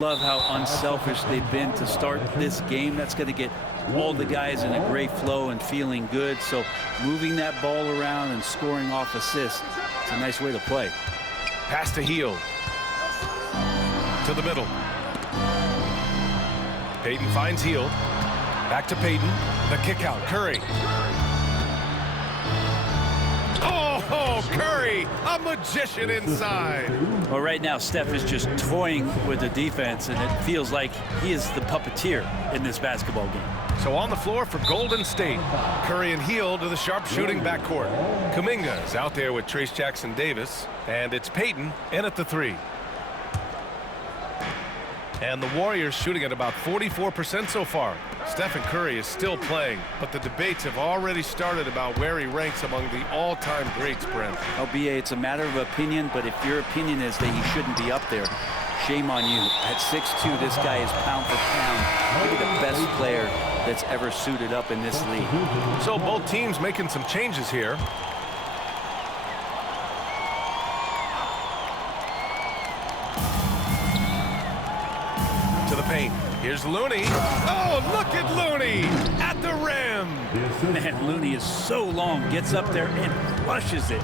Love how unselfish they've been to start this game. That's going to get all the guys in a great flow and feeling good. So moving that ball around and scoring off assists, it's a nice way to play. Pass to Hield. To the middle. Payton finds Hield. Back to Payton. The kick out. Curry. Oh, Curry, a magician inside. Well, right now, Steph is just toying with the defense, and it feels like he is the puppeteer in this basketball game. So on the floor for Golden State, Curry and Hield to the sharpshooting backcourt. Kuminga is out there with Trayce Jackson-Davis, and it's Payton in at the three. And the Warriors shooting at about 44% so far. Stephen Curry is still playing, but the debates have already started about where he ranks among the all-time greats, Brent. LBA, it's a matter of opinion, but if your opinion is that he shouldn't be up there, shame on you. At 6'2", this guy is pound for pound, maybe the best player that's ever suited up in this league. So both teams making some changes here. To the paint. Here's Looney. Oh, look at Looney at the rim. Man, Looney is so long, gets up there and flushes it.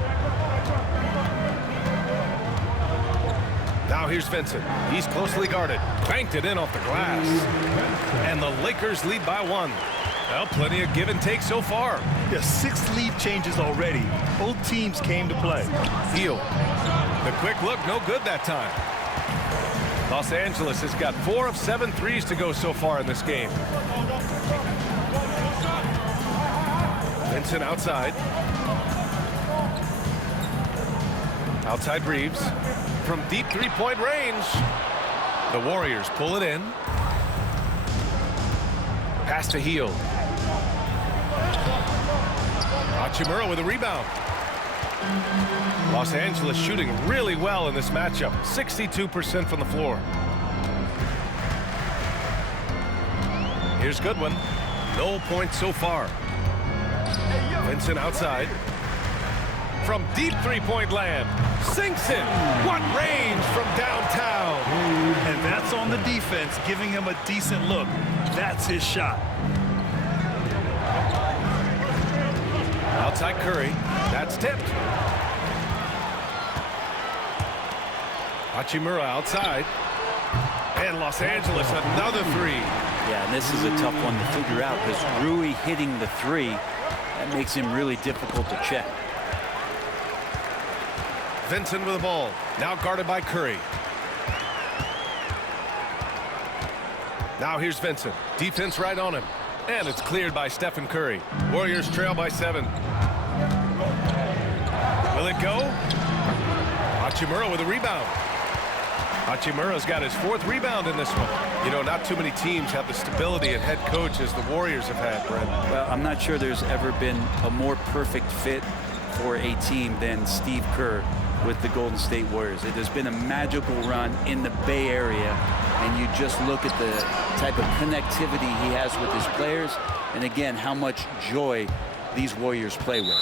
Now here's Vincent. He's closely guarded. Banked it in off the glass. And the Lakers lead by one. Well, plenty of give and take so far. Yeah, 6 lead changes already. Both teams came to play. Hield. The quick look, no good that time. Los Angeles has got 4 of 7 threes to go so far in this game. Vincent outside. Outside Reeves. From deep three-point range. The Warriors pull it in. Pass to Hield. Hachimura with a rebound. Los Angeles shooting really well in this matchup. 62% from the floor. Here's Goodwin. No points so far. Vincent outside. From deep three-point land. Sinks it. What range from downtown. And that's on the defense, giving him a decent look. That's his shot. Outside Curry. That's tipped. Hachimura outside. And Los Angeles another three. Yeah, and this is a tough one to figure out because Rui hitting the three, that makes him really difficult to check. Vincent with the ball. Now guarded by Curry. Now here's Vincent. Defense right on him. And it's cleared by Stephen Curry. Warriors trail by 7. Will it go? Hachimura with a rebound. Hachimura's got his 4th rebound in this one. You know, not too many teams have the stability and head coach as the Warriors have had, Brent. Well, I'm not sure there's ever been a more perfect fit for a team than Steve Kerr with the Golden State Warriors. It has been a magical run in the Bay Area, and you just look at the type of connectivity he has with his players, and again, how much joy these Warriors play with.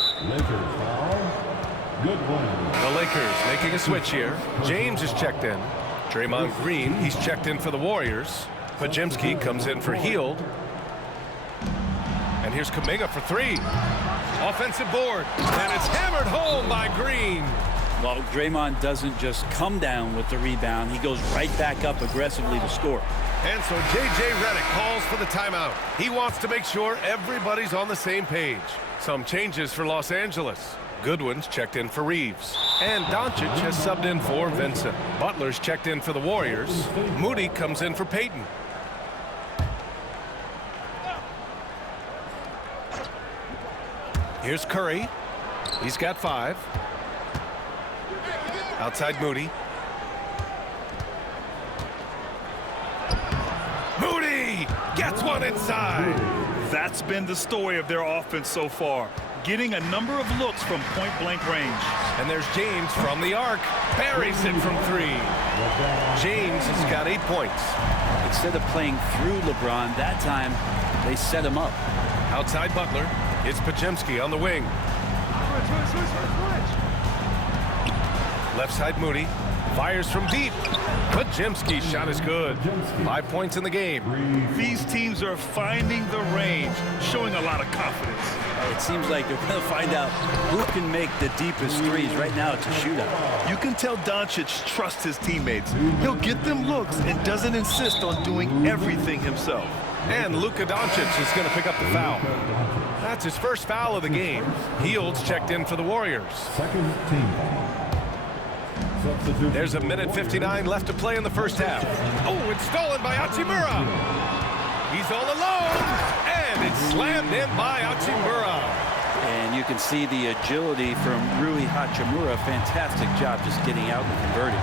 The Lakers making a switch here. James is checked in. Draymond Green, he's checked in for the Warriors. Podziemski comes in for Hield. And here's Kuminga for 3. Offensive board. And it's hammered home by Green. Well, Draymond doesn't just come down with the rebound. He goes right back up aggressively to score. And so J.J. Redick calls for the timeout. He wants to make sure everybody's on the same page. Some changes for Los Angeles. Goodwin's checked in for Reeves. And Doncic has subbed in for Vincent. Butler's checked in for the Warriors. Moody comes in for Payton. Here's Curry. He's got 5. Outside Moody. Moody gets one inside. That's been the story of their offense so far. Getting a number of looks from point-blank range. And there's James from the arc. Buries it from 3. James has got 8 points. Instead of playing through LeBron, that time they set him up. Outside Butler, it's Podziemski on the wing. Left side Moody. Fires from deep. Podziemski's shot is good. 5 points in the game. These teams are finding the range, showing a lot of confidence. It seems like they're going to find out who can make the deepest threes. Right now, it's a shootout. You can tell Doncic trusts his teammates. He'll get them looks and doesn't insist on doing everything himself. And Luka Doncic is going to pick up the foul. That's his first foul of the game. Hields checked in for the Warriors. Second team. There's 1:59 left to play in the first half. Oh, it's stolen by Hachimura. He's all alone, and it's slammed in by Hachimura. And you can see the agility from Rui Hachimura. Fantastic job just getting out and converting.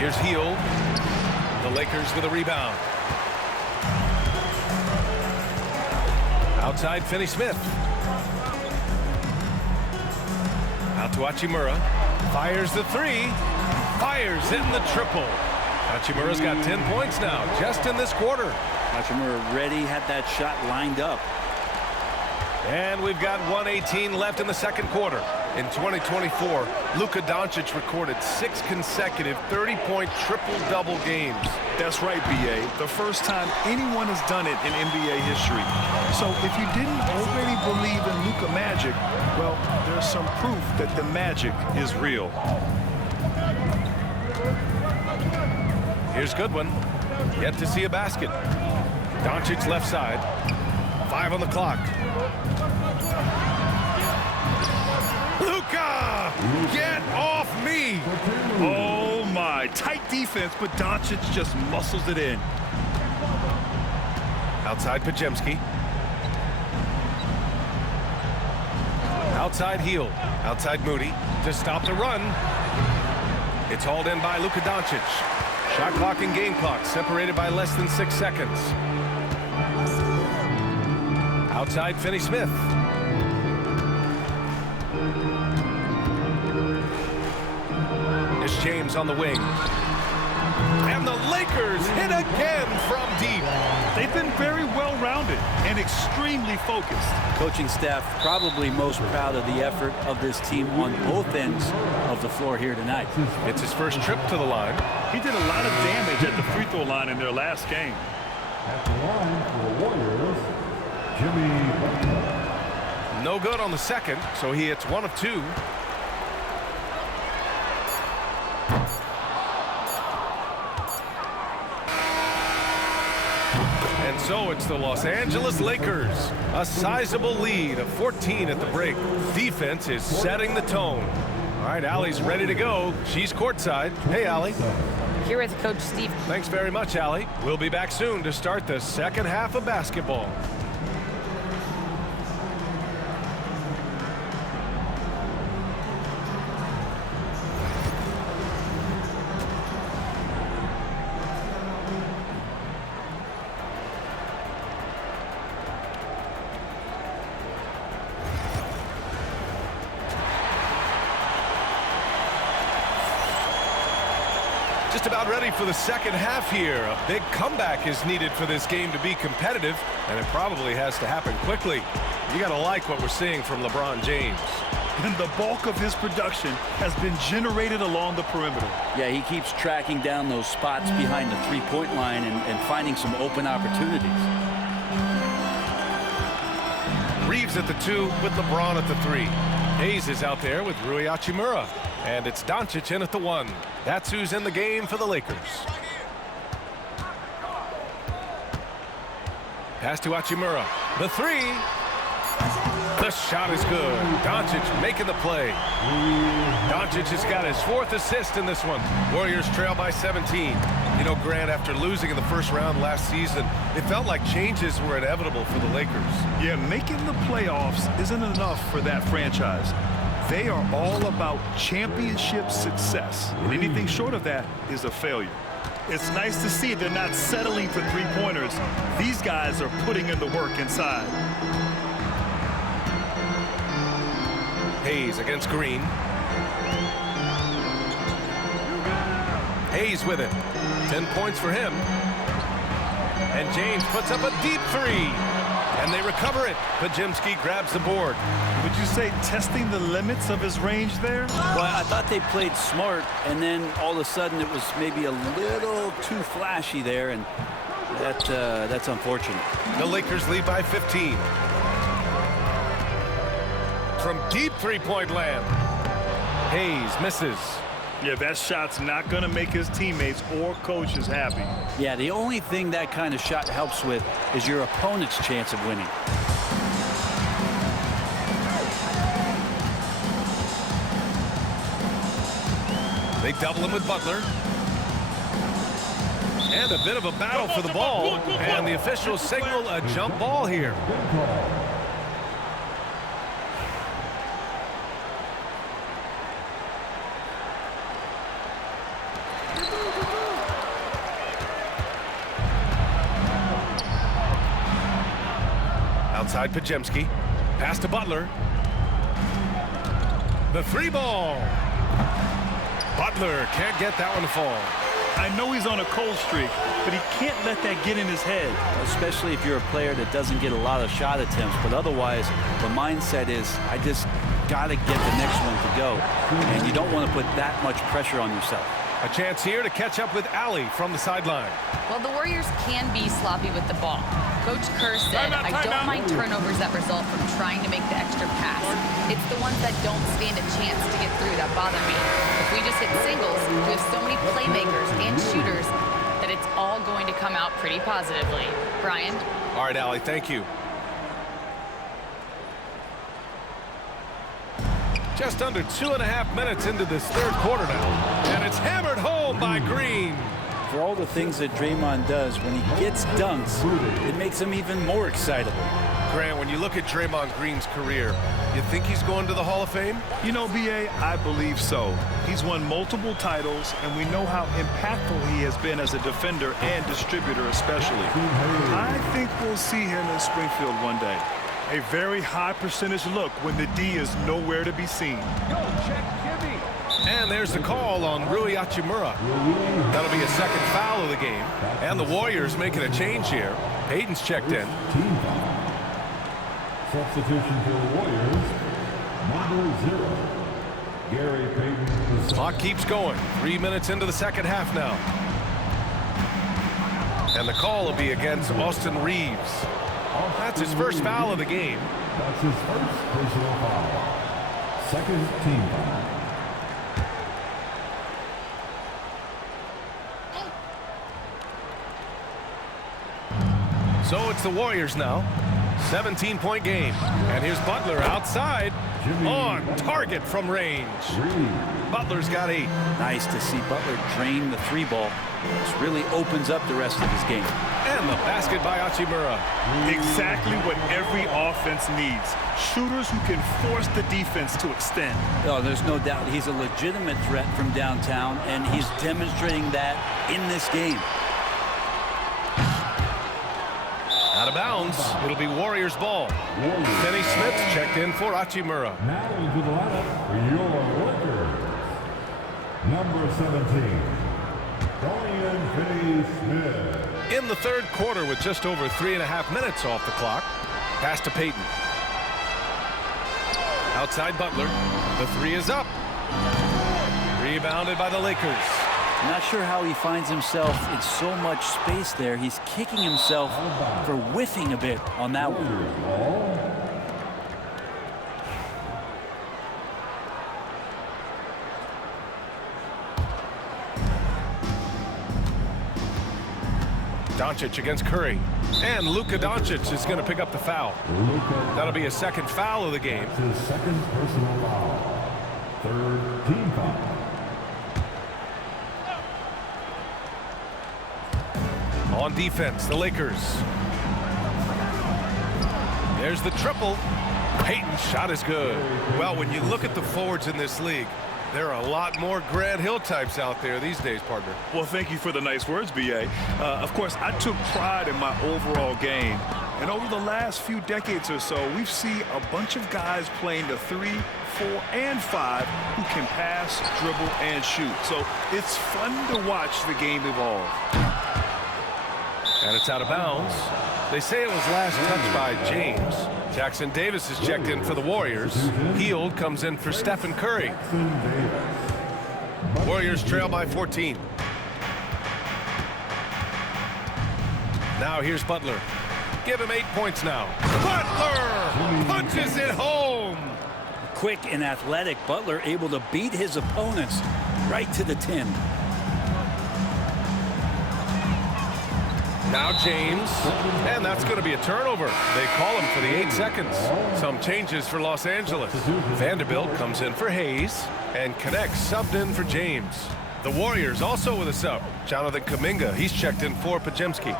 Here's Hield. The Lakers with a rebound. Outside, Finney-Smith. Out to Hachimura. Fires the three. Fires in the triple. Hachimura's got 10 points now, just in this quarter. Hachimura ready, had that shot lined up. And we've got 1:18 left in the second quarter. In 2024, Luka Doncic recorded 6 consecutive 30-point triple-double games. That's right, B.A. The first time anyone has done it in NBA history. So if you didn't already believe in Luka magic, well, there's some proof that the magic is real. Here's Goodwin. Yet to see a basket. Doncic left side. 5 on the clock. Luka! Get off me! Oh, my. Tight defense, but Doncic just muscles it in. Outside Podziemski. Outside Hield. Outside Moody. To stop the run. It's hauled in by Luka Doncic. Shot clock and game clock separated by less than 6 seconds. Outside Finney-Smith. It's James on the wing. And the Lakers hit again from deep. They've been very well-rounded and extremely focused. Coaching staff probably most proud of the effort of this team on both ends of the floor here tonight. It's his first trip to the line. He did a lot of damage at the free throw line in their last game. At the line for the Warriors, Jimmy Butler. No good on the second, so he hits 1 of 2. And so it's the Los Angeles Lakers. A sizable lead of 14 at the break. Defense is setting the tone. All right, Allie's ready to go. She's courtside. Hey, Allie. Here with Coach Steve. Thanks very much, Allie. We'll be back soon to start the second half of basketball. Just about ready for the second half here. A big comeback is needed for this game to be competitive, and it probably has to happen quickly. You got to like what we're seeing from LeBron James. And the bulk of his production has been generated along the perimeter. Yeah, he keeps tracking down those spots behind the three-point line and finding some open opportunities. Reeves at the 2 with LeBron at the 3. Hayes is out there with Rui Hachimura. And it's Doncic in at the 1. That's who's in the game for the Lakers. Pass to Hachimura. The 3. The shot is good. Doncic making the play. Doncic has got his 4th assist in this one. Warriors trail by 17. You know, Grant, after losing in the first round last season, it felt like changes were inevitable for the Lakers. Yeah, making the playoffs isn't enough for that franchise. They are all about championship success, and anything short of that is a failure. It's nice to see they're not settling for three-pointers. These guys are putting in the work inside. Hayes against Green. Hayes with it. 10 points for him. And James puts up a deep 3. And they recover it. Podziemski grabs the board. Would you say testing the limits of his range there? Well, I thought they played smart, and then all of a sudden it was maybe a little too flashy there, and that's unfortunate. The Lakers lead by 15. From deep three-point land. Hayes misses. Yeah, that shot's not going to make his teammates or coaches happy. Yeah, the only thing that kind of shot helps with is your opponent's chance of winning. They double him with Butler. And a bit of a battle for the ball. And the officials signal a jump ball here. Outside Podziemski. Pass to Butler. The three ball. Butler can't get that one to fall. I know he's on a cold streak, but he can't let that get in his head. Especially if you're a player that doesn't get a lot of shot attempts. But otherwise, the mindset is, I just got to get the next one to go. And you don't want to put that much pressure on yourself. A chance here to catch up with Ali from the sideline. Well, the Warriors can be sloppy with the ball. Coach Kerr said, I don't mind turnovers that result from trying to make the extra pass. It's the ones that don't stand a chance to get through that bother me. If we just hit singles, we have so many playmakers and shooters that it's all going to come out pretty positively. Brian? All right, Ali, thank you. Just under 2.5 minutes into this third quarter now. And it's hammered home by Green. For all the things that Draymond does, when he gets dunks, it makes him even more excitable. Grant, when you look at Draymond Green's career, you think he's going to the Hall of Fame? You know, B.A., I believe so. He's won multiple titles, and we know how impactful he has been as a defender and distributor especially. I think we'll see him in Springfield one day. A very high percentage look when the D is nowhere to be seen. And there's the call on Rui Hachimura. That'll be a second foul of the game. And the Warriors making a change here. Payton's checked in. Substitution for the Warriors, number 0, Gary Payton. Clock keeps going. 3 minutes into the second half now. And the call will be against Austin Reeves. That's his first foul of the game. That's his first personal foul. Second team foul. So it's the Warriors now. 17-point game. And here's Butler outside. On target from range. Butler's got 8. Nice to see Butler drain the three ball. This really opens up the rest of his game. And the basket by Hachimura. Exactly what every offense needs. Shooters who can force the defense to extend. Oh, there's no doubt he's a legitimate threat from downtown, and he's demonstrating that in this game. Out of bounds. It'll be Warriors ball. Finney Smith checked in for Hachimura. Now into the lineup for your Lakers. Number 17, Dorian Finney-Smith. In the third quarter with just over 3.5 minutes off the clock. Pass to Payton. Outside Butler. The three is up. Rebounded by the Lakers. Not sure how he finds himself in so much space there. He's kicking himself for whiffing a bit on that one. Doncic against Curry. And Luka Doncic is going to pick up the foul. That'll be a second foul of the game. His second personal foul. Third team foul. On defense, the Lakers. There's the triple. Payton's shot is good. Well, when you look at the forwards in this league, there are a lot more Grant Hill types out there these days, partner. Well, thank you for the nice words, B.A. Of course, I took pride in my overall game. And over the last few decades or so, we've seen a bunch of guys playing the 3, 4, and 5 who can pass, dribble, and shoot. So it's fun to watch the game evolve. And it's out of bounds. They say it was last touched by James. Jackson Davis is checked in for the Warriors. Hield comes in for Stephen Curry. Warriors trail by 14. Now here's Butler. Give him 8 points now. Butler punches it home. Quick and athletic, Butler able to beat his opponents right to the tin. Now James, and that's going to be a turnover. They call him for the 8 seconds. Some changes for Los Angeles. Vanderbilt comes in for Hayes and connects, subbed in for James. The Warriors also with a sub. Jonathan Kuminga, he's checked in for Podziemski.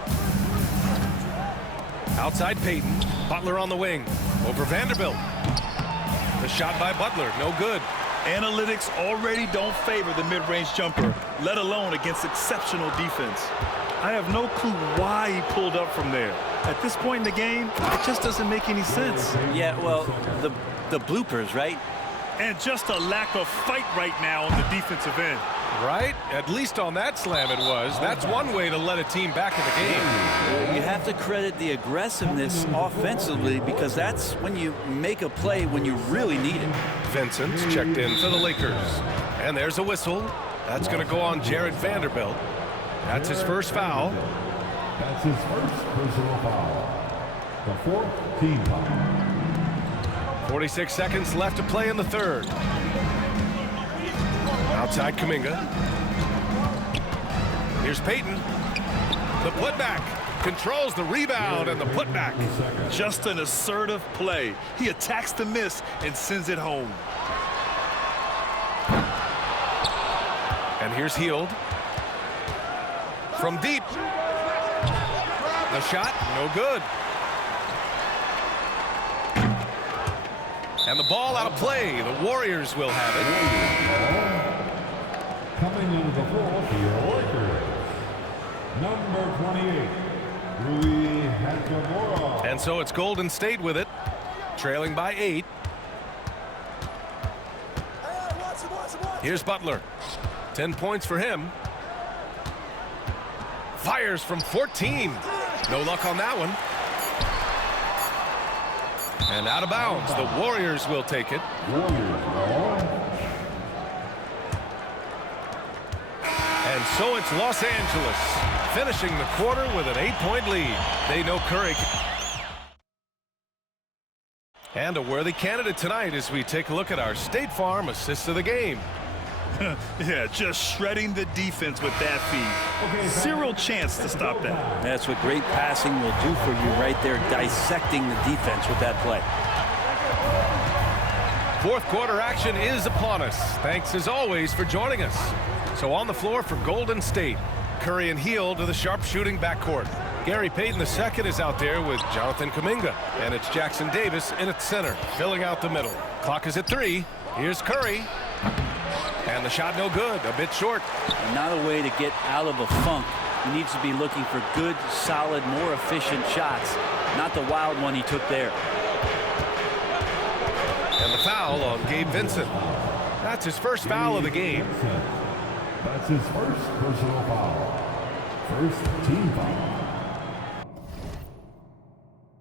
Outside Payton, Butler on the wing, over Vanderbilt. The shot by Butler, no good. Analytics already don't favor the mid-range jumper, let alone against exceptional defense. I have no clue why he pulled up from there. At this point in the game, it just doesn't make any sense. Yeah, well, the bloopers, right? And just a lack of fight right now on the defensive end. Right? At least on that slam it was. That's one way to let a team back in the game. You have to credit the aggressiveness offensively because that's when you make a play when you really need it. Vincent's checked in for the Lakers. And there's a whistle. That's going to go on Jared Vanderbilt. That's his first foul. That's his first personal foul. The 4th team foul. 46 seconds left to play in the third. Outside Kuminga. Here's Payton. The putback. Controls the rebound and the putback. Just an assertive play. He attacks the miss and sends it home. And here's Hield. From deep. The shot, no good. And the ball out of play. The Warriors will have it. Coming into the floor for your Lakers, number 28, Rui Hachimura. And so it's Golden State with it, trailing by 8. Here's Butler. 10 points for him. Fires from 14. No luck on that one. And out of bounds. The Warriors will take it. And so it's Los Angeles finishing the quarter with an 8-point lead. They know Curry. And a worthy candidate tonight as we take a look at our State Farm assist of the game. Yeah, just shredding the defense with that feed. Zero chance to stop that. That's what great passing will do for you right there, dissecting the defense with that play. Fourth quarter action is upon us. Thanks as always for joining us. So on the floor for Golden State, Curry and Hield to the sharpshooting backcourt. Gary Payton II is out there with Jonathan Kuminga. And it's Jackson Davis in at center, filling out the middle. Clock is at 3. Here's Curry. And the shot no good, a bit short. Not a way to get out of a funk. He needs to be looking for good, solid, more efficient shots, not the wild one he took there. And the foul on Gabe Vincent. That's his first foul of the game. That's his first personal foul. First team foul.